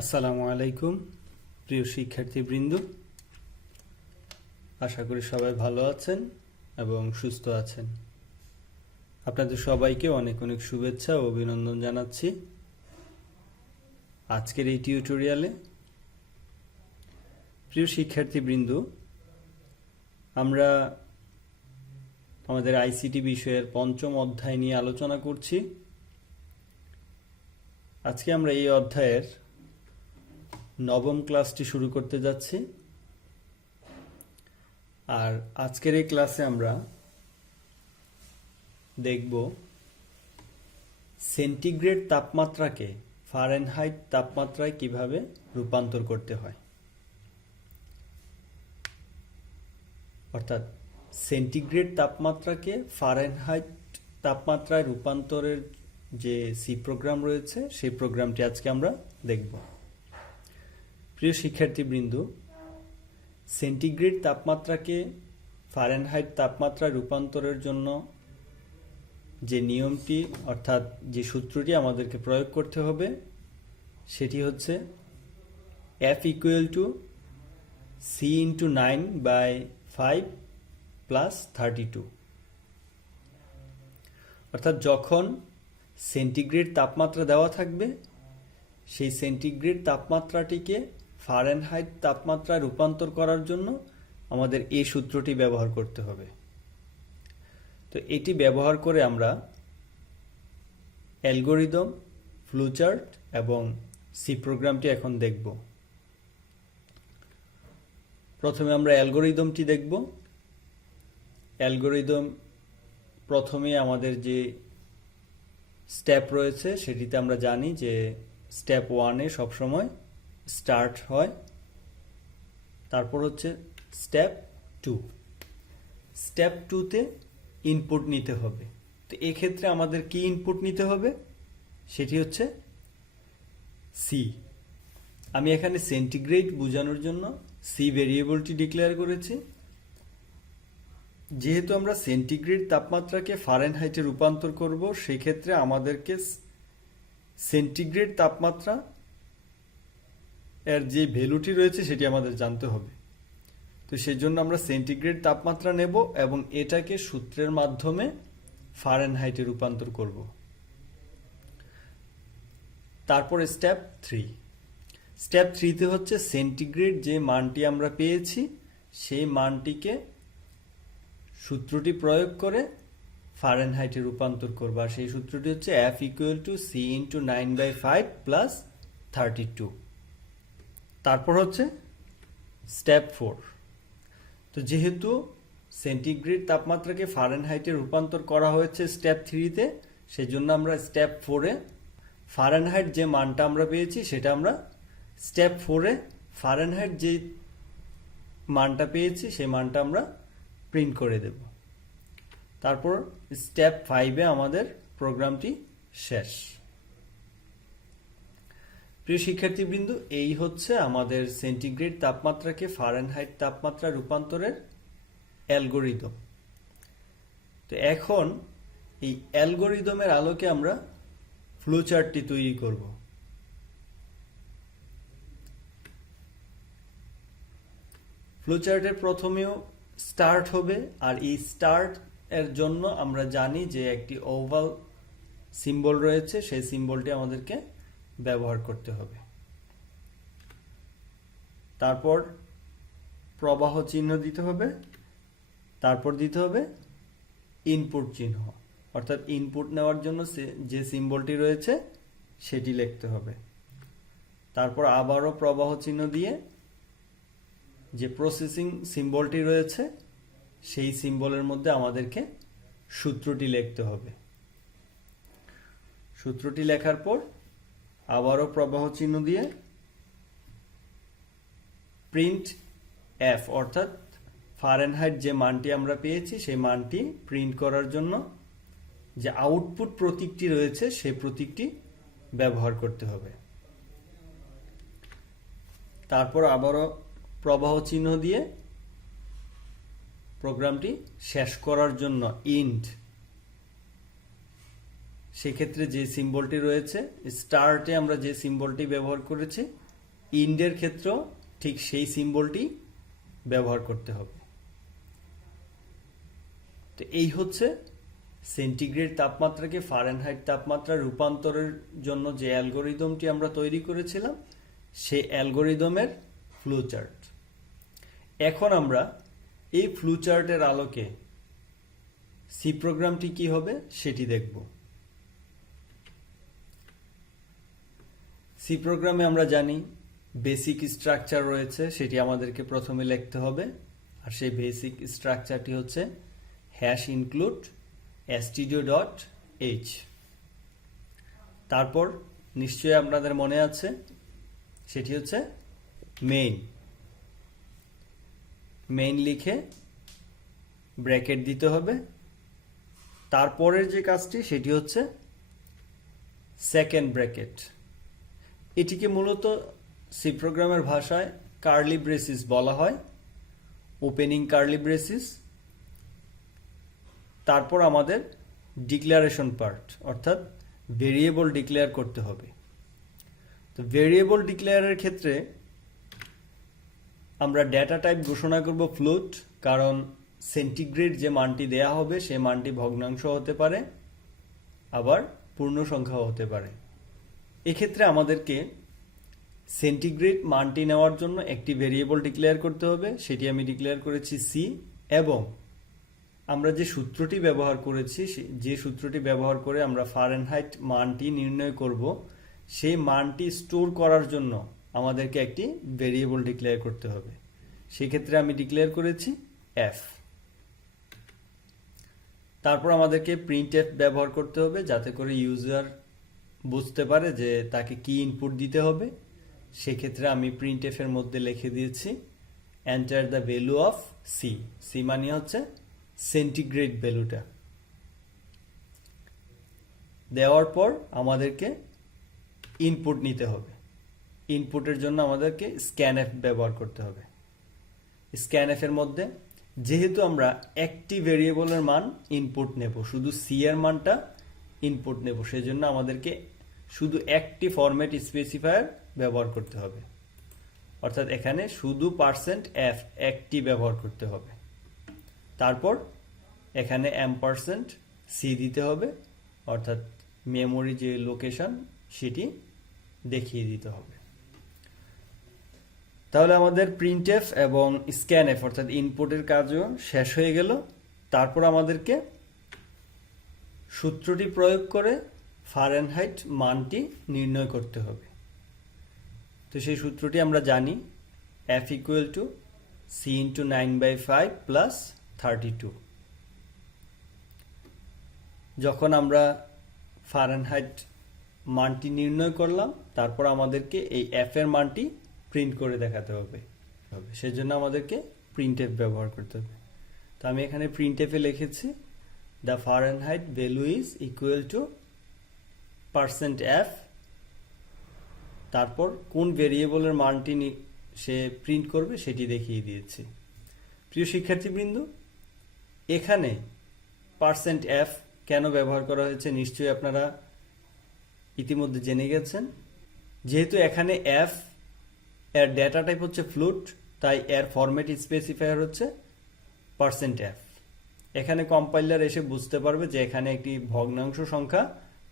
আসসালামু আলাইকুম, প্রিয় শিক্ষার্থীবৃন্দ। আশা করি সবাই ভালো আছেন এবং সুস্থ আছেন। আপনাদের সবাইকে অনেক অনেক শুভেচ্ছা ও অভিনন্দন জানাচ্ছি। আজকের এই টিউটোরিয়ালে প্রিয় শিক্ষার্থীবৃন্দ, আমরা আমাদের আইসিটি বিষয়ের পঞ্চম অধ্যায় নিয়ে আলোচনা করছি। আজকে আমরা এই অধ্যায়ের নবম ক্লাসটি শুরু করতে যাচ্ছি। আর আজকের এই ক্লাসে আমরা দেখব সেন্টিগ্রেড তাপমাত্রাকে ফারেনহাইট তাপমাত্রায় কীভাবে রূপান্তর করতে হয়। অর্থাৎ সেন্টিগ্রেড তাপমাত্রাকে ফারেনহাইট তাপমাত্রায় রূপান্তরের যে সি প্রোগ্রাম রয়েছে, সেই প্রোগ্রামটি আজকে আমরা দেখব। প্রিয় শিক্ষার্থীবৃন্দ সেন্টিগ্রেড তাপমাত্রাকে ফারেনহাইট তাপমাত্রা রূপান্তরের জন্য যে নিয়মটি, অর্থাৎ যে সূত্রটি আমাদেরকে প্রয়োগ করতে হবে, সেটি হচ্ছে F equal to C into nine by five plus thirty two অর্থাৎ যখন সেন্টিগ্রেড তাপমাত্রা দেওয়া থাকবে, সেই সেন্টিগ্রেড তাপমাত্রাটিকে ফারেনহাইট তাপমাত্রায় রূপান্তর করার জন্য আমাদের এই সূত্রটি ব্যবহার করতে হবে। তো এটি ব্যবহার করে আমরা অ্যালগোরিদম, ফ্লুচার্ট এবং সি প্রোগ্রামটি এখন দেখব। প্রথমে আমরা অ্যালগোরিদমটি দেখব। অ্যালগোরিদম প্রথমে আমাদের যে স্টেপ রয়েছে, সেটিতে আমরা জানি যে স্টেপ ওয়ানে সবসময় স্টার্ট হয়। তারপর হচ্ছে স্টেপ টু স্টেপ টুতে ইনপুট নিতে হবে। তো এক্ষেত্রে আমাদের কি ইনপুট নিতে হবে? সেটি হচ্ছে সি আমি এখানে সেন্টিগ্রেড বোঝানোর জন্য সি ভেরিয়েবলটি ডিক্লেয়ার করেছি। যেহেতু আমরা সেন্টিগ্রেড তাপমাত্রাকে ফারেনহাইটে রূপান্তর করব, সেক্ষেত্রে আমাদেরকে সেন্টিগ্রেড তাপমাত্রা এর যে ভ্যালুটি রয়েছে সেটি আমাদের জানতে হবে। তো সেই জন্য আমরা সেন্টিগ্রেড তাপমাত্রা নেব এবং এটাকে সূত্রের মাধ্যমে ফারেনহাইটে রূপান্তর করব। তারপর স্টেপ থ্রি স্টেপ থ্রিতে হচ্ছে সেন্টিগ্রেড যে মানটি আমরা পেয়েছি, সেই মানটিকে সূত্রটি প্রয়োগ করে ফারেনহাইটে রূপান্তর করব। আর সেই সূত্রটি হচ্ছে F equal to C into nine by five plus thirty two তারপর হচ্ছে স্টেপ ফোর তো যেহেতু সেন্টিগ্রেড তাপমাত্রাকে ফারেনহাইটে রূপান্তর করা হয়েছে স্টেপ থ্রিতে সেই জন্য আমরা স্টেপ ফোরে ফারেনহাইট যে মানটা আমরা পেয়েছি, সেটা আমরা স্টেপ ফোরে ফারেনহাইট যে মানটা পেয়েছি, সেই মানটা আমরা প্রিন্ট করে দেব। তারপর স্টেপ ফাইভে আমাদের প্রোগ্রামটি শেষ। প্রিয় শিক্ষার্থীবৃন্দ, এই হচ্ছে আমাদের সেন্টিগ্রেড তাপমাত্রাকে ফারেনহাইট তাপমাত্রা রূপান্তরের অ্যালগোরিদম তো এখন এই অ্যালগোরিদমের আলোকে আমরা ফ্লোচার্টটি তৈরি করব। ফ্লোচার্টের প্রথমেও স্টার্ট হবে, আর এই স্টার্ট এর জন্য আমরা জানি যে একটি ওভাল সিম্বল রয়েছে, সেই সিম্বলটি আমাদেরকে ব্যবহার করতে হবে। তারপর প্রবাহ চিহ্ন দিতে হবে। তারপর দিতে হবে ইনপুট চিহ্ন। অর্থাৎ ইনপুট নেওয়ার জন্য যে সিম্বলটি রয়েছে, সেটি লিখতে হবে। তারপর আবারও প্রবাহ চিহ্ন দিয়ে যে প্রসেসিং সিম্বলটি রয়েছে, সেই সিম্বলের মধ্যে আমাদেরকে সূত্রটি লিখতে হবে। সূত্রটি লেখার পর আবারও প্রবাহ চিহ্ন দিয়ে প্রিন্ট এফ অর্থাৎ ফারেনহাইট যে মানটি আমরা পেয়েছি, সেই মানটি প্রিন্ট করার জন্য যে আউটপুট প্রতীকটি রয়েছে, সেই প্রতীকটি ব্যবহার করতে হবে। তারপর আবারও প্রবাহ চিহ্ন দিয়ে প্রোগ্রামটি শেষ করার জন্য ইন্ট সেক্ষেত্রে যে সিম্বলটি রয়েছে স্টার্টে আমরা যে সিম্বলটি ব্যবহার করেছি ইন্ডের ক্ষেত্রেও ঠিক সেই সিম্বলটি ব্যবহার করতে হবে। তো এই হচ্ছে সেন্টিগ্রেড তাপমাত্রাকে ফারেনহাইট তাপমাত্রা রূপান্তরের জন্য যে অ্যালগোরিদমটি আমরা তৈরি করেছিলাম সেই অ্যালগোরিদমের ফ্লোচার্ট এখন আমরা এই ফ্লোচার্টের আলোকে সি প্রোগ্রামটি কি হবে সেটি দেখব। সি প্রোগ্রামে আমরা জানি বেসিক স্ট্রাকচার রয়েছে, সেটি আমাদেরকে প্রথমে লিখতে হবে। আর সেই বেসিক স্ট্রাকচারটি হচ্ছে hash include stdio dot H তারপর নিশ্চয়ই আপনাদের মনে আছে, সেটি হচ্ছে মেইন মেইন লিখে ব্র্যাকেট দিতে হবে। তারপরের যে কাজটি, সেটি হচ্ছে সেকেন্ড ব্র্যাকেট এটিকে মূলত সি প্রোগ্রামের ভাষায় কার্লি ব্রেসিস বলা হয়, ওপেনিং কার্লি ব্রেসিস তারপর আমাদের ডিক্লারেশন পার্ট, অর্থাৎ ভেরিয়েবল ডিক্লেয়ার করতে হবে। তো ভেরিয়েবল ডিক্লেয়ারের ক্ষেত্রে আমরা ডেটা টাইপ ঘোষণা করব ফ্লুট, কারণ সেন্টিগ্রেড যে মানটি দেয়া হবে, সে মানটি ভগ্নাংশ হতে পারে, আবার পূর্ণ সংখ্যা হতে পারে। এক্ষেত্রে আমাদেরকে সেন্টিগ্রেড মানটি নেওয়ার জন্য একটি ভেরিয়েবল ডিক্লেয়ার করতে হবে। সেটি আমি ডিক্লেয়ার করেছি সি এবং আমরা যে সূত্রটি ব্যবহার করেছি যে সূত্রটি ব্যবহার করে আমরা ফারেনহাইট মানটি নির্ণয় করব, সেই মানটি স্টোর করার জন্য আমাদেরকে একটি ভেরিয়েবল ডিক্লেয়ার করতে হবে। সেক্ষেত্রে আমি ডিক্লেয়ার করেছি এফ তারপর আমাদেরকে প্রিন্ট এফ ব্যবহার করতে হবে, যাতে করে ইউজার বুঝতে পারে যে তাকে কি ইনপুট দিতে হবে, সেক্ষেত্রে আমি প্রিন্ট এফ এর মধ্যে লিখে দিয়েছি enter the value of C C মানে হচ্ছে সেন্টিগ্রেড ভ্যালুটা দেওয়ার পর আমাদেরকে ইনপুট নিতে হবে। ইনপুটের জন্য আমাদেরকে স্ক্যান এফ ব্যবহার করতে হবে। স্ক্যান এর মধ্যে যেহেতু আমরা একটি ভেরিয়েবলের মান ইনপুট নেব, শুধু সি এর মানটা ইনপুট নেব, সেজন্য আমাদেরকে শুধু একটি ফরম্যাট স্পেসিফায়ার ব্যবহার করতে হবে। অর্থাৎ এখানে শুধু পার্সেন্ট এফ একটি ব্যবহার করতে হবে। তারপর এখানে এম পার্সেন্ট সি দিতে হবে। অর্থাৎ মেমোরি যে লোকেশন সেটি দেখিয়ে দিতে হবে। তাহলে আমাদের প্রিন্ট এফ এবং স্ক্যানএফ অর্থাৎ ইনপুটের কাজও শেষ হয়ে গেল। তারপর আমাদেরকে সূত্রটি প্রয়োগ করে ফারেনহাইট মানটি নির্ণয় করতে হবে। তো সেই সূত্রটি আমরা জানি F equal to C into nine by five plus thirty two যখন আমরা ফারেনহাইট মানটি নির্ণয় করলাম, তারপর আমাদেরকে এই এফ এর মানটি প্রিন্ট করে দেখাতে হবে। সেজন্য আমাদেরকে প্রিন্ট এফ ব্যবহার করতে হবে। তো আমি এখানে প্রিন্ট এফে লিখেছি the Fahrenheit value is equal to percent F তারপর কোন ভেরিয়েবলের মানটি সে প্রিন্ট করবে সেটি দেখিয়ে দিয়েছি। প্রিয় শিক্ষার্থীবৃন্দ, এখানে পার্সেন্ট এফ কেন ব্যবহার করা হয়েছে নিশ্চয়ই আপনারা ইতিমধ্যে জেনে গেছেন। যেহেতু এখানে এফ এর ডেটা টাইপ হচ্ছে ফ্লুট তাই এর ফরম্যাট স্পেসিফায়ার হচ্ছে পার্সেন্ট এফ এখানে কম্পাইলার এসে বুঝতে পারবে যে এখানে একটি ভগ্নাংশ সংখ্যা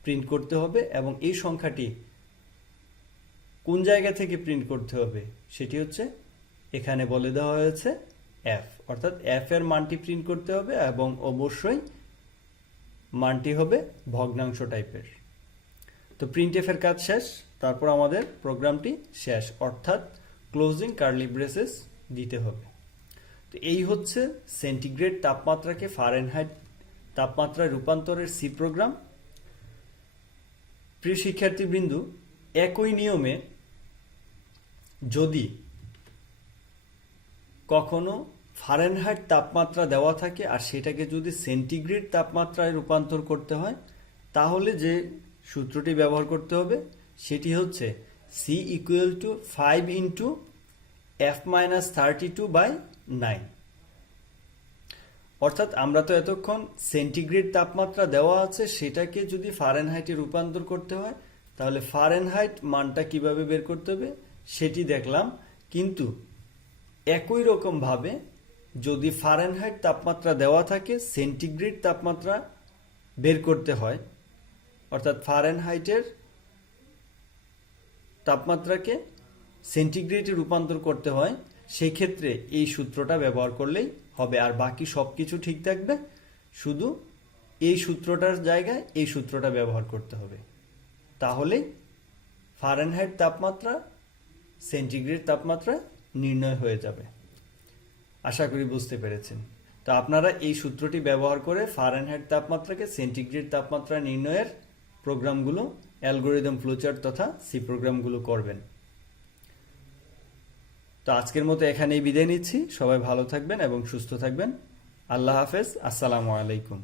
প্রিন্ট করতে হবে এবং এই সংখ্যাটি কোন জায়গা থেকে প্রিন্ট করতে হবে সেটি হচ্ছে এখানে বলে দেওয়া হয়েছে এফ অর্থাৎ এফ এর মানটি প্রিন্ট করতে হবে এবং অবশ্যই মানটি হবে ভগ্নাংশ টাইপের। তো প্রিন্ট এফ এর কাজ শেষ, তারপর আমাদের প্রোগ্রামটি শেষ। অর্থাৎ ক্লোজিং কার্লি ব্রেসেস দিতে হবে। তো এই হচ্ছে সেন্টিগ্রেড তাপমাত্রাকে ফারেনহাইট তাপমাত্রায় রূপান্তরের সি প্রোগ্রাম প্রিয় শিক্ষার্থীবৃন্দু, একই নিয়মে যদি কখনো ফারেনহাইট তাপমাত্রা দেওয়া থাকে আর সেটাকে যদি সেন্টিগ্রেড তাপমাত্রায় রূপান্তর করতে হয়, তাহলে যে সূত্রটি ব্যবহার করতে হবে সেটি হচ্ছে C equal to five into F minus thirty two by nine অর্থাৎ আমরা তো এতক্ষণ সেন্টিগ্রেড তাপমাত্রা দেওয়া আছে, সেটাকে যদি ফারেনহাইটে রূপান্তর করতে হয়, তাহলে ফারেনহাইট মানটা কীভাবে বের করতে হবে? সেটি দেখলাম। কিন্তু একই রকমভাবে যদি ফারেনহাইট তাপমাত্রা দেওয়া থাকে, সেন্টিগ্রেড তাপমাত্রা বের করতে হয়, অর্থাৎ ফারেনহাইটের তাপমাত্রাকে সেন্টিগ্রেডে রূপান্তর করতে হয় সেই ক্ষেত্রে এই সূত্রটা ব্যবহার করলেই হবে। আর বাকি সব কিছু ঠিক থাকবে? শুধু এই সূত্রটার জায়গায় এই সূত্রটা ব্যবহার করতে হবে। তাহলে ফারেনহাইট তাপমাত্রা সেন্টিগ্রেড তাপমাত্রা নির্ণয় হয়ে যাবে। আশা করি বুঝতে পেরেছেন। তো আপনারা এই সূত্রটি ব্যবহার করে ফারেনহাইট তাপমাত্রাকে সেন্টিগ্রেড তাপমাত্রা নির্ণয়ের প্রোগ্রামগুলো, অ্যালগোরিদম ফ্লোচার্ট তথা সি প্রোগ্রামগুলো করবেন। তো আজকের মতো এখানেই বিদায় নিচ্ছি। সবাই ভালো থাকবেন এবং সুস্থ থাকবেন। আল্লাহ হাফেজ। আসসালামু আলাইকুম।